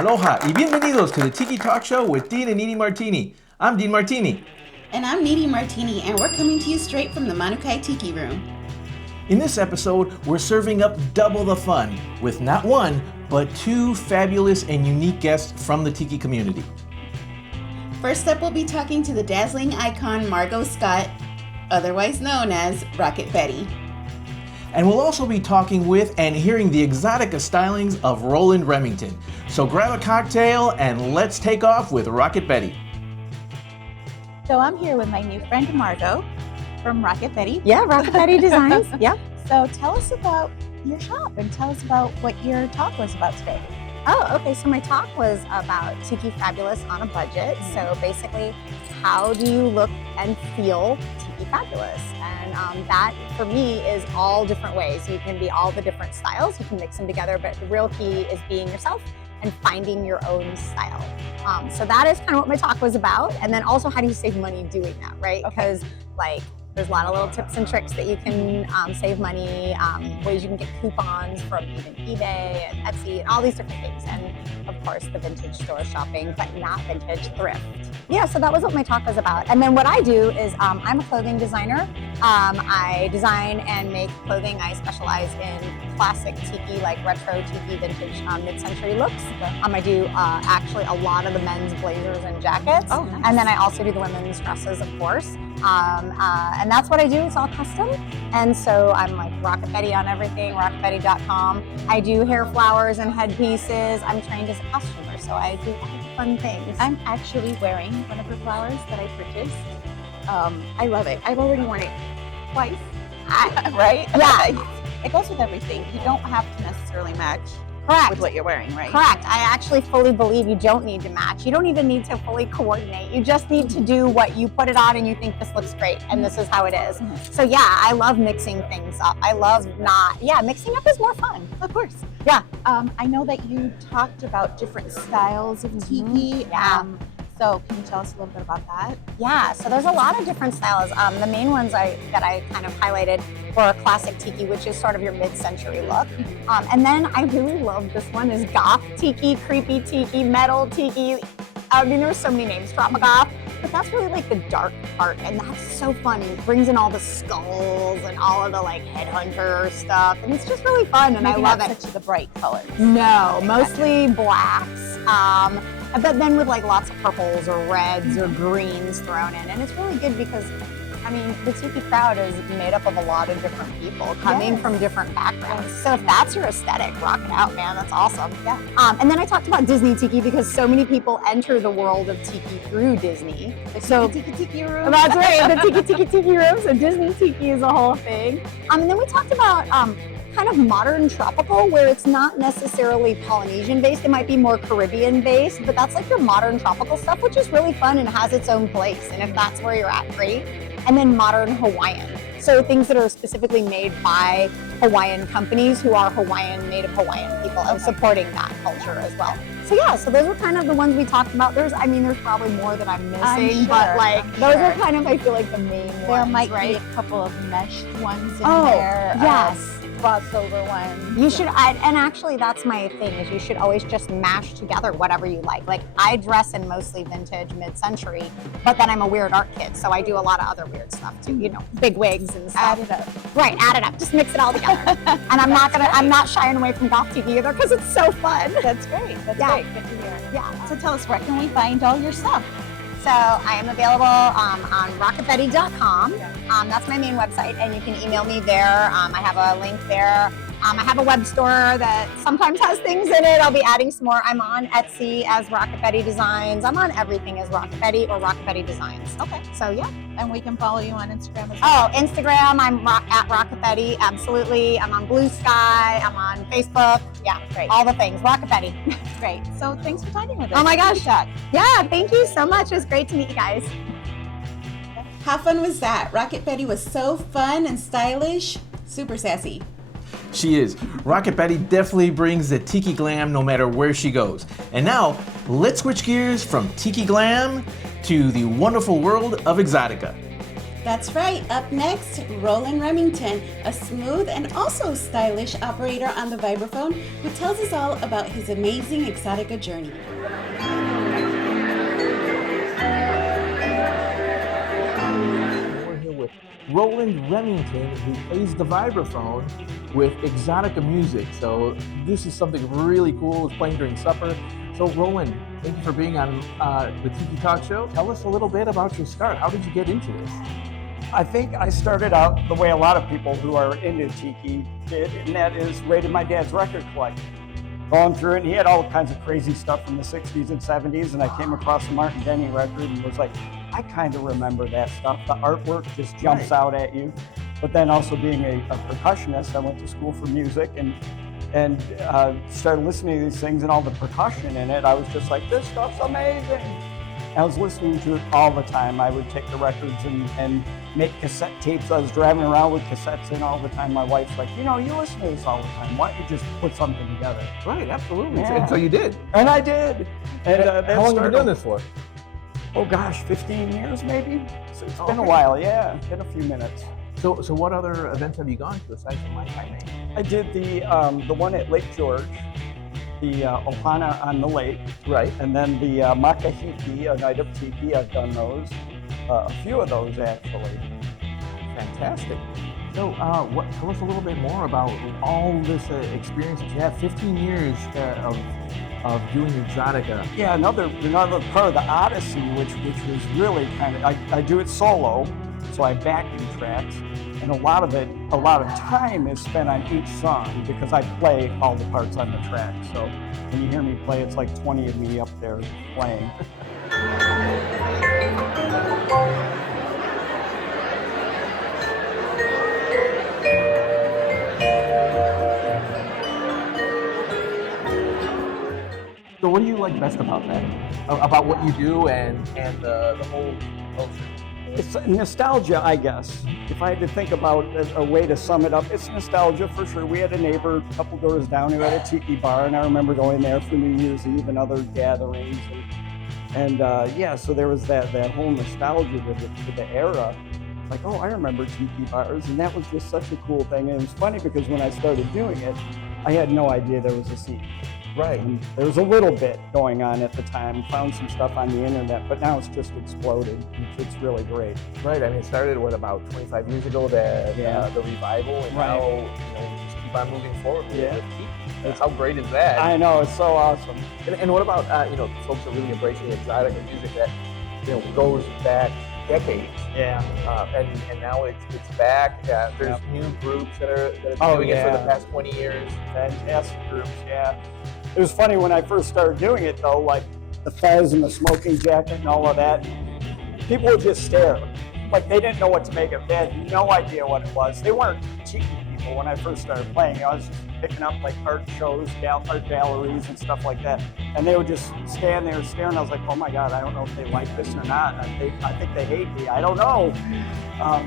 Aloha y bienvenidos to the Tiki Talk Show with Dean and Niri Martini. I'm Dean Martini. And I'm Niri Martini, and we're coming to you straight from the Manukai Tiki Room. In this episode, we're serving up double the fun with not one, but two fabulous and unique guests from the Tiki community. First up, we'll be talking to the dazzling icon Margo Scott, otherwise known as Rocket Betty. And we'll also be talking with and hearing the Exotica stylings of Roland Remington. So grab a cocktail and let's take off with Rocket Betty. So I'm here with my new friend Margo from Rocket Betty. Yeah, Rocket Betty Designs. Yeah. So tell us about your shop and tell us about what your talk was about today. Oh, okay. So my talk was about Tiki Fabulous on a budget. So basically, how do you look and feel Tiki Fabulous? And that, for me, is all different ways. You can be all the different styles. You can mix them together, but the real key is being yourself and finding your own style. So that is kind of what my talk was about. And then also, how do you save money doing that, right? Because there's a lot of little tips and tricks that you can save money, ways you can get coupons from even eBay and Etsy and all these different things. And of course, the vintage store shopping, but not vintage, thrift. Yeah, so that was what my talk was about. And then what I do is I'm a clothing designer. I design and make clothing. I specialize in classic Tiki, like retro Tiki, vintage, mid-century looks. I do actually a lot of the men's blazers and jackets. Oh, nice. And then I also do the women's dresses, of course. And that's what I do. It's all custom. And so I'm like Rocket Betty on everything, rocketbetty.com. I do hair flowers and headpieces. I'm trained as a costumer, so I do all the fun things. I'm actually wearing one of her flowers that I purchased. I love it. I've already worn it twice, right? Yeah. It goes with everything. You don't have to necessarily match Correct. with what you're wearing, right? Correct. I actually fully believe you don't need to match. You don't even need to fully coordinate. You just need to do what you put it on and you think this looks great and this is how it is. Mm-hmm. So yeah, I love mixing things up. I love mixing up is more fun. Of course. Yeah. I know that you talked about different styles of Tiki. Yeah. So can you tell us a little bit about that? Yeah, so there's a lot of different styles. The main ones that I kind of highlighted were classic Tiki, which is sort of your mid-century look. And then I really love this one is goth Tiki, creepy Tiki, metal Tiki. I mean, there's so many names, Tropigoth, but that's really like the dark part, and that's so fun. It brings in all the skulls and all of the like headhunter stuff, and it's just really fun, and Maybe I love not it. such the bright colors. No, mostly blacks. But then with like lots of purples or reds or greens thrown in. And it's really good because, I mean, the Tiki crowd is made up of a lot of different people coming from different backgrounds. So if that's your aesthetic, rock it out, man. That's awesome. Yeah. And then I talked about Disney Tiki because so many people enter the world of Tiki through Disney. The Tiki room. That's right, the Tiki room. So Disney Tiki is a whole thing. And then we talked about kind of modern tropical, where it's not necessarily Polynesian based, it might be more Caribbean based, but that's like your modern tropical stuff, which is really fun and has its own place. And if that's where you're at, great. And then modern Hawaiian. So things that are specifically made by Hawaiian companies who are Native Hawaiian people and supporting that culture as well. So yeah, so those are kind of the ones we talked about. There's probably more that I'm missing, but those are kind of, I feel like, the main ones. There might right? be a couple of meshed ones in Oh, there. yes. Crossover ones. You should, and actually that's my thing, is you should always just mash together whatever you like. Like I dress in mostly vintage, mid-century, but then I'm a weird art kid, so I do a lot of other weird stuff too, you know, big wigs and stuff. Add it up. Right, add it up, just mix it all together. And I'm not shying away from goth Tiki either because it's so fun. That's great. That's great. Good to hear. Yeah. So tell us, where can we find all your stuff? So I am available on rocketbetty.com. That's my main website, and you can email me there. I have a link there. I have a web store that sometimes has things in it. I'll be adding some more. I'm on Etsy as Rocket Betty Designs. I'm on everything as Rocket Betty or Rocket Betty Designs. Okay. So yeah. And we can follow you on Instagram as well. Oh, Instagram, I'm at Rocket Betty, absolutely. I'm on Blue Sky, I'm on Facebook. Yeah, Great. all the things, Rocket Betty. Great. So thanks for talking with us. Oh my gosh. Good talk. Yeah, thank you so much. It was great to meet you guys. How fun was that? Rocket Betty was so fun and stylish, super sassy. She is. Rocket Betty definitely brings the Tiki glam no matter where she goes. And now, let's switch gears from Tiki glam to the wonderful world of Exotica. That's right. Up next, Roland Remington, a smooth and also stylish operator on the vibraphone who tells us all about his amazing Exotica journey. We're here with Roland Remington, who plays the vibraphone with Exotica music. So this is something really cool. It's playing during supper. So Roland, thank you for being on the Tiki Talk Show. Tell us a little bit about your start. How did you get into this? I think I started out the way a lot of people who are into Tiki did, and that is raiding my dad's record collection. Going through it, and he had all kinds of crazy stuff from the 60s and 70s, and I came across a Martin Denny record and was like, I kind of remember that stuff. The artwork just jumps out at you. But then also being a percussionist, I went to school for music and started listening to these things and all the percussion in it. I was just like, this stuff's amazing. I was listening to it all the time. I would take the records and make cassette tapes. I was driving around with cassettes in all the time. My wife's like, you know, you listen to this all the time. Why don't you just put something together? Right, absolutely. Yeah. And so you did. And I did. And how long have you done this for? Oh gosh, 15 years maybe? So it's been a while, yeah. Been a few minutes. So what other events have you gone to aside from my time? I did the one at Lake George, the Ohana on the lake. Right. And then the Makahiki, a night of Tiki. I've done those. A few of those actually. Fantastic. So tell us a little bit more about all this experience that you have. 15 years of doing Exotica. Yeah, another part of the Odyssey, which was really kind of, I do it solo, so I backing tracks, and a lot of time is spent on each song because I play all the parts on the track. So when you hear me play, it's like 20 of me up there playing. So what do you like best about that? About what you do and the whole culture? It's nostalgia, I guess. If I had to think about a way to sum it up, it's nostalgia for sure. We had a neighbor a couple doors down who had a tiki bar, and I remember going there for New Year's Eve and other gatherings. And yeah, so there was that whole nostalgia to the era. Like, oh, I remember tiki bars, and that was just such a cool thing. And it was funny because when I started doing it, I had no idea there was a scene. Right. And there was a little bit going on at the time, found some stuff on the internet, but now it's just exploded. It's really great. Right. I mean, it started, about 25 years ago, the revival, and now, you just keep on moving forward with Tiki. How great is that? I know, it's so awesome. And what about, folks are really embracing Exotica music that, goes back decades. Yeah. And now it's back. There's new groups that are doing it for the past 20 years. Fantastic groups, yeah. It was funny when I first started doing it though, like the fez and the smoking jacket and all of that, people would just stare. Like they didn't know what to make of it. They had no idea what it was. They weren't Tiki people when I first started playing. I was just picking up like art shows, art galleries and stuff like that. And they would just stand there staring. I was like, oh my God, I don't know if they like this or not. I think they hate me. I don't know.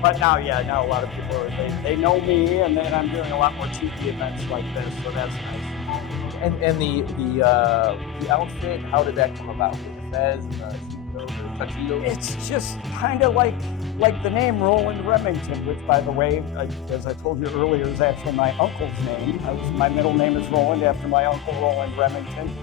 But now a lot of people, they know me, and then I'm doing a lot more Tiki events like this, so that's nice. And the outfit, how did that come about? With the fez and the tuxedo? It's just kind of like the name Roland Remington, which, by the way, as I told you earlier, is actually my uncle's name. My middle name is Roland after my uncle Roland Remington.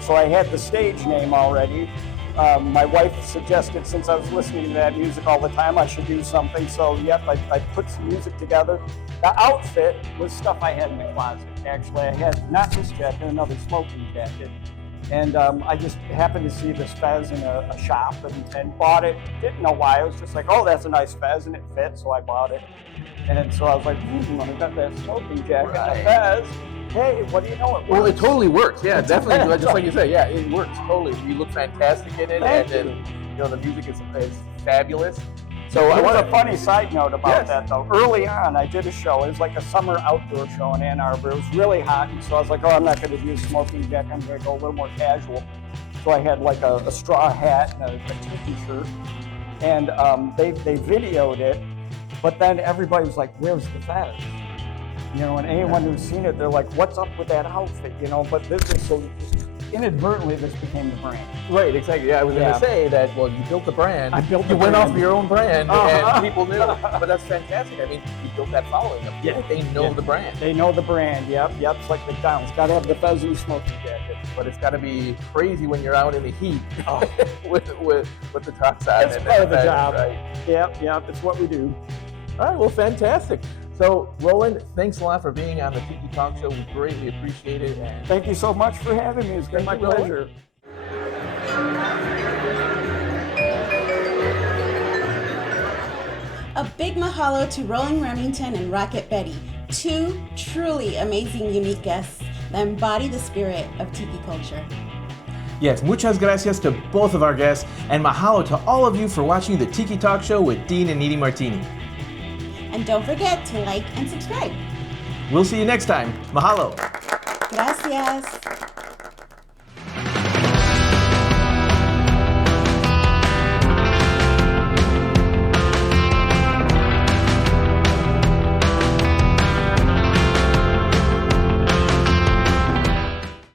So I had the stage name already. My wife suggested, since I was listening to that music all the time, I should do something. So yep, I put some music together. The outfit was stuff I had in the closet. Actually, I had not this jacket, another smoking jacket. And I just happened to see this fez in a shop and bought it. Didn't know why. I was just like, oh, that's a nice fez, and it fit, so I bought it. And so I was like, I got that smoking jacket and a fez. Hey, what do you know? It works. Well, it totally works. Yeah, definitely. Just like you said, yeah, it works totally. You look fantastic in it, Thank and then the music is fabulous. So I want a funny side note about that though. Early on, I did a show. It was like a summer outdoor show in Ann Arbor. It was really hot, and so I was like, oh, I'm not going to do a smoking jacket. I'm going to go a little more casual. So I had like a straw hat and a Tiki shirt, and they videoed it. But then everybody was like, where's the fez? And anyone who's seen it, they're like, what's up with that outfit? But this is so inadvertently this became the brand. Right, exactly. Yeah, I was going Yeah. to say that, well, you built the brand. I built You the went brand. off of your own brand Uh-huh. and people knew. But that's fantastic. I mean, you built that following. Yeah. They know Yeah. the brand. They know the brand. Yep. It's like McDonald's. Got to have the fuzzy smoky jacket. But it's got to be crazy when you're out in the heat Oh. with the trucks on. It's and part of the that, job. Right. Yep. It's what we do. All right, well, fantastic. So, Roland, thanks a lot for being on the Tiki Talk Show. We greatly appreciate it. And Thank you so much for having me. It's been my Thank you, Roland. pleasure. A big mahalo to Roland Remington and Rocket Betty, two truly amazing, unique guests that embody the spirit of tiki culture. yes, muchas gracias to both of our guests, and mahalo to all of you for watching the Tiki Talk Show with Dean and Niri Martini. And don't forget to like and subscribe. We'll see you next time. Mahalo. Gracias.